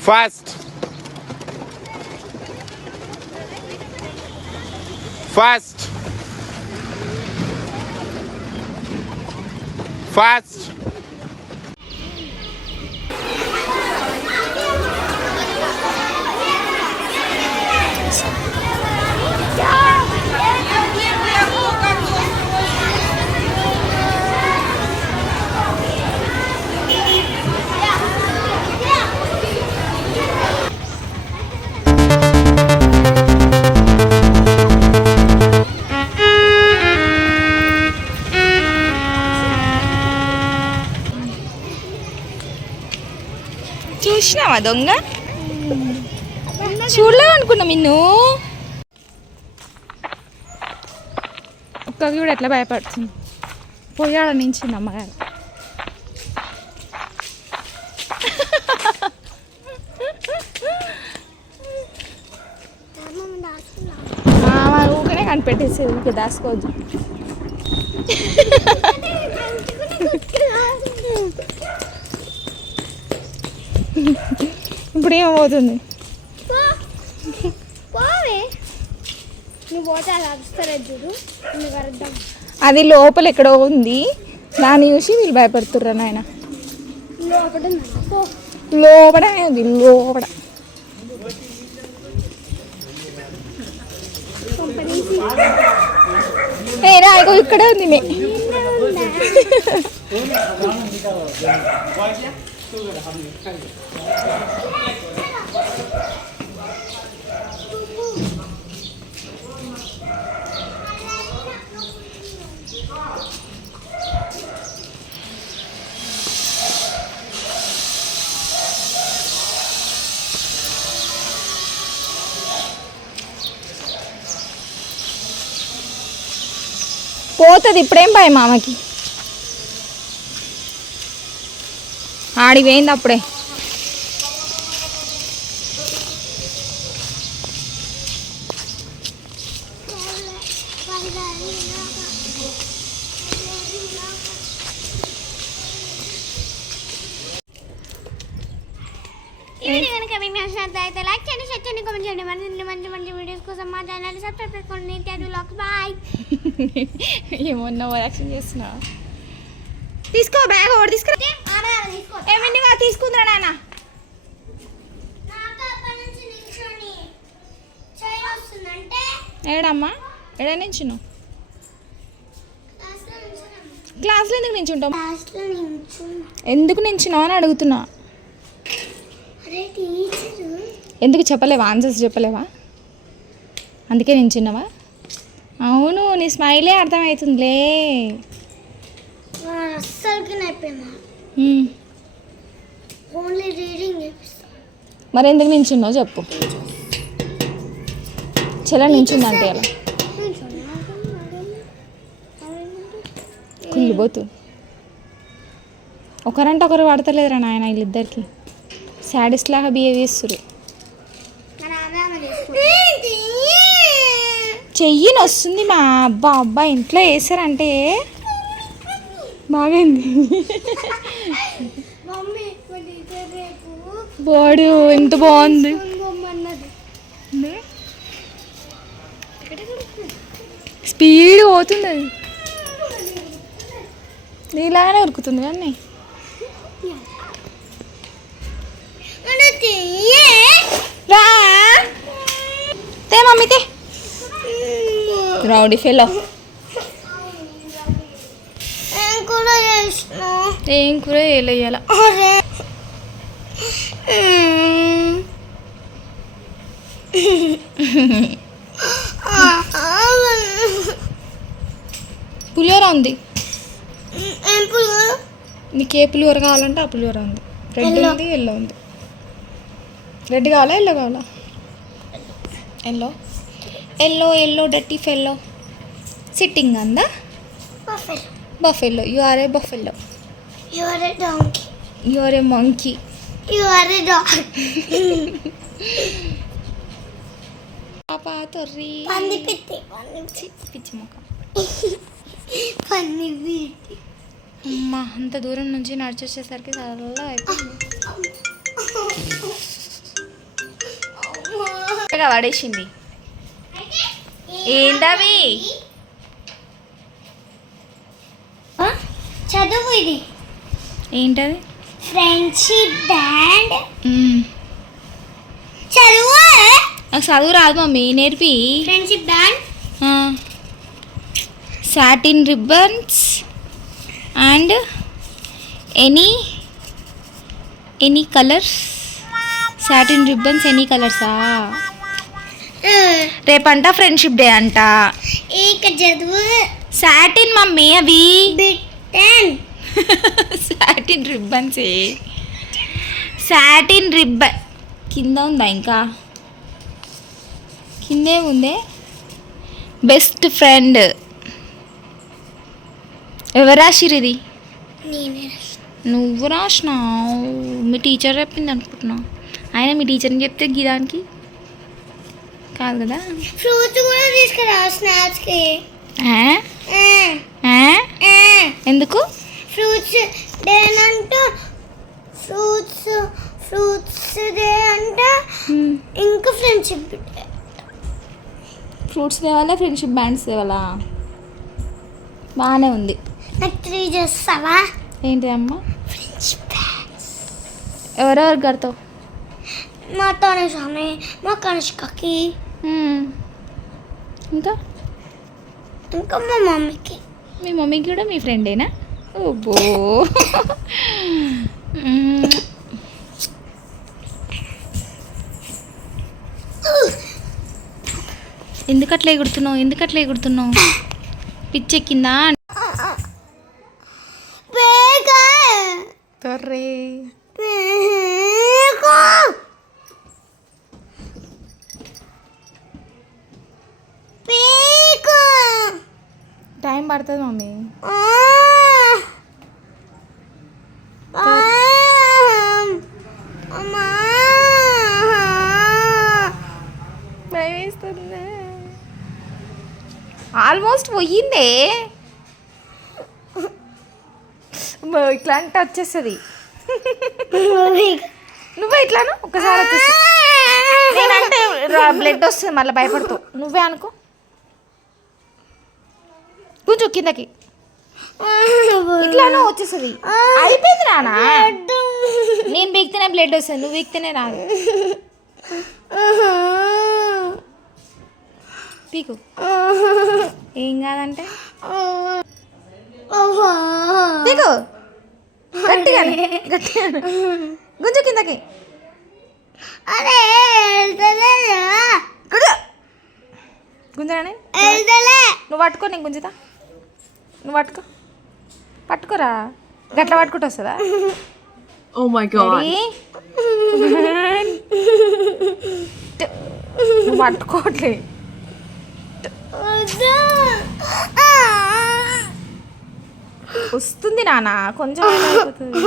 Fast. Fast. Fast. చూసినావా దొంగ? చూడలేవు అనుకున్నా నిన్ను. ఒక్కకి కూడా ఎట్లా భయపడుతుంది? పోయాడ నుంచి అమ్మగారు మామ ఊకనే కనిపెట్టేసేది ఊకే దాచుకోవద్దు. ఇప్పుడు ఏమవుతుంది అది లోపల ఎక్కడో ఉంది. దాన్ని చూసి వీళ్ళు భయపడుతుర్రు నాయన. లోపల ఉందా? ఇగో ఇక్కడే ఉంది మే. పోతుంది ఇప్పుడేం భయం మామకి ఆడి పోయింది అప్పుడే నచ్చినట్లయితే లైక్ చేయండి షేర్ చేయండి కామెంట్ చేయండి. మరిన్ని మంచి మంచి వీడియోస్ కోసం మా ఛానల్ సబ్స్క్రైబ్ చేసుకోండి. ఇత్యాది వ్లాగ్స్ బాయ్ ఏమన్నా యాక్షన్ చేస్తున్నా? తీసుకో బ్యాగ్ ఒకటి తీసుకురా. ఏమండి వా తీసుకుందిరా నాన్న? ఏడమ్మా? ఏడా నుంచి నువ్వు? క్లాస్లో ఎందుకు నించుంటాం ఎందుకు నించున్నావు అని అడుగుతున్నా. ఎందుకు చెప్పలేవా? ఆన్సర్స్ చెప్పలేవా? అందుకే నించున్నావా అవును నీ స్మైలే అర్థమవుతుందిలే. అస్సలుకి నైపోయినా. ఓన్లీ రీడింగ్ మరి ఎందుకు నించున్నావు చెప్పు. చెల్ల నించుందంటే అలా కుళ్ళిపోతు. ఒకరంటే ఒకరు పడతలేదురా నాయన వీళ్ళిద్దరికి. శాడిస్ట్ లాగా బిహేవ్ చేస్తురు చెయ్యి వస్తుంది మా అబ్బా. అబ్బా ఇంట్లో వేసారంటే బాగైంది. బాడీ ఎంత బాగుంది. స్పీడ్ పోతుంది అది. నీలాగానే ఉరుకుతుంది కానీ. రా. తే మమ్మీ తే. రౌడీ ఫెలో ఏం కూడా చేసిన ఏం కూర వేయాల పులిహోర ఉంది. నీకు ఏ పులిహోర కావాలంటే ఆ పులిహోర ఉంది. రెడ్. ఉంది ఎల్లో ఉంది. రెడ్ కావాలా ఎల్లో కావాలా? Yellow. Yellow yellow డట్టి fellow sitting on the buffalo you are a buffalo you are a donkey you are a monkey you are a dog పాపా తొర్రి పంది పిత్తి పంది పిచ్చి ముఖం పంది పిత్తి అమ్మా అంత దూరం నుంచి నడిచొచ్చేసరికి చాలా అయిపోయింది. పడేసింది. ఏందవి ఆ? చదువు ఇది. ఏంటది? Friendship band. చదువు? నాకు చదువు రాదు మమ్మీ నేర్పి. Friendship band satin ribbons and any any colours satin ribbons any కలర్సా రేపంట ఫ్రెండ్షిప్ డే అంట. చదువు. సాటిన్ మమ్మీ అవి. బిట్టన్ సాటిన్ రిబ్బన్స్ సాటిన్ రిబ్బన్ కింద ఉందా ఇంకా? కిందే ఉందే? Best friend. ఎవరు నేనే నువ్వు రాసినావు. మీ టీచర్ చెప్పింది అనుకుంటున్నా. ఆయన మీ టీచర్ని చెప్తే గీదానికి కాదు కదా? ఫ్రూట్స్ కూడా తీసుకురా స్నాక్స్కి? ఎందుకు? ఫ్రూట్స్ డే అంట ఫ్రూట్స్ ఫ్రూట్స్ డే అంట. ఇంకా ఫ్రెండ్షిప్ డే. ఫ్రూట్స్ తేవాలా ఫ్రెండ్షిప్ బ్యాండ్స్ తేవాలా బాగానే ఉంది. నాకు త్రీ చేస్తావా? ఏంటి అమ్మ? Friendship bands. ఎవరెవరు కడతావు మా తోనే స్వామి మా కనుష్కకి. ఇంకా? ఇంకా మా మమ్మీకి. మీ మమ్మీకి కూడా మీ ఫ్రెండేనా ఓబో మ్మ్. ఎందుకు అట్లా ఎగుడుతున్నావు ఎందుకు అట్లా ఎగుడుతున్నావు పిచ్చెక్కిందా? తొర్రే టైం పడుతుంది మమ్మీ ఆ అమ్మా భయం వేస్తుంది అమ్మో, ఇట్లా అంటే వచ్చేస్తుంది నువ్వే ఇట్లాను? ఒకసారి వచ్చేస్తుంది నేనంటే బ్లడ్ వస్తుంది మళ్ళీ భయపడుతావు నువ్వే అనుకో. కొంచెం కిందకి. ఇట్లానో వచ్చేస్తుంది. అయిపోయింది నానా? నేను బీక్తేనే బ్లడ్ వస్తుంది నువ్వు బీక్తేనే రాదు. పీకు. ఏం కాదంటే? పీకు. గట్టిగా గట్టిగా గుంజు కిందకి. అరే వెళ్తలేదా? గుంజు. గుంజరాని. నువ్వు పట్టుకో నేను గుంజుతా. నువ్వు పట్టుకో. పట్టుకోరా. గట్ల పట్టుకుంటూ వస్తుందా? Oh. Ready? నువ్వు పట్టుకోవట్లే వద్దు. ఆ. వస్తుంది నాన్న కొంచెం అయినా అయిపోతుంది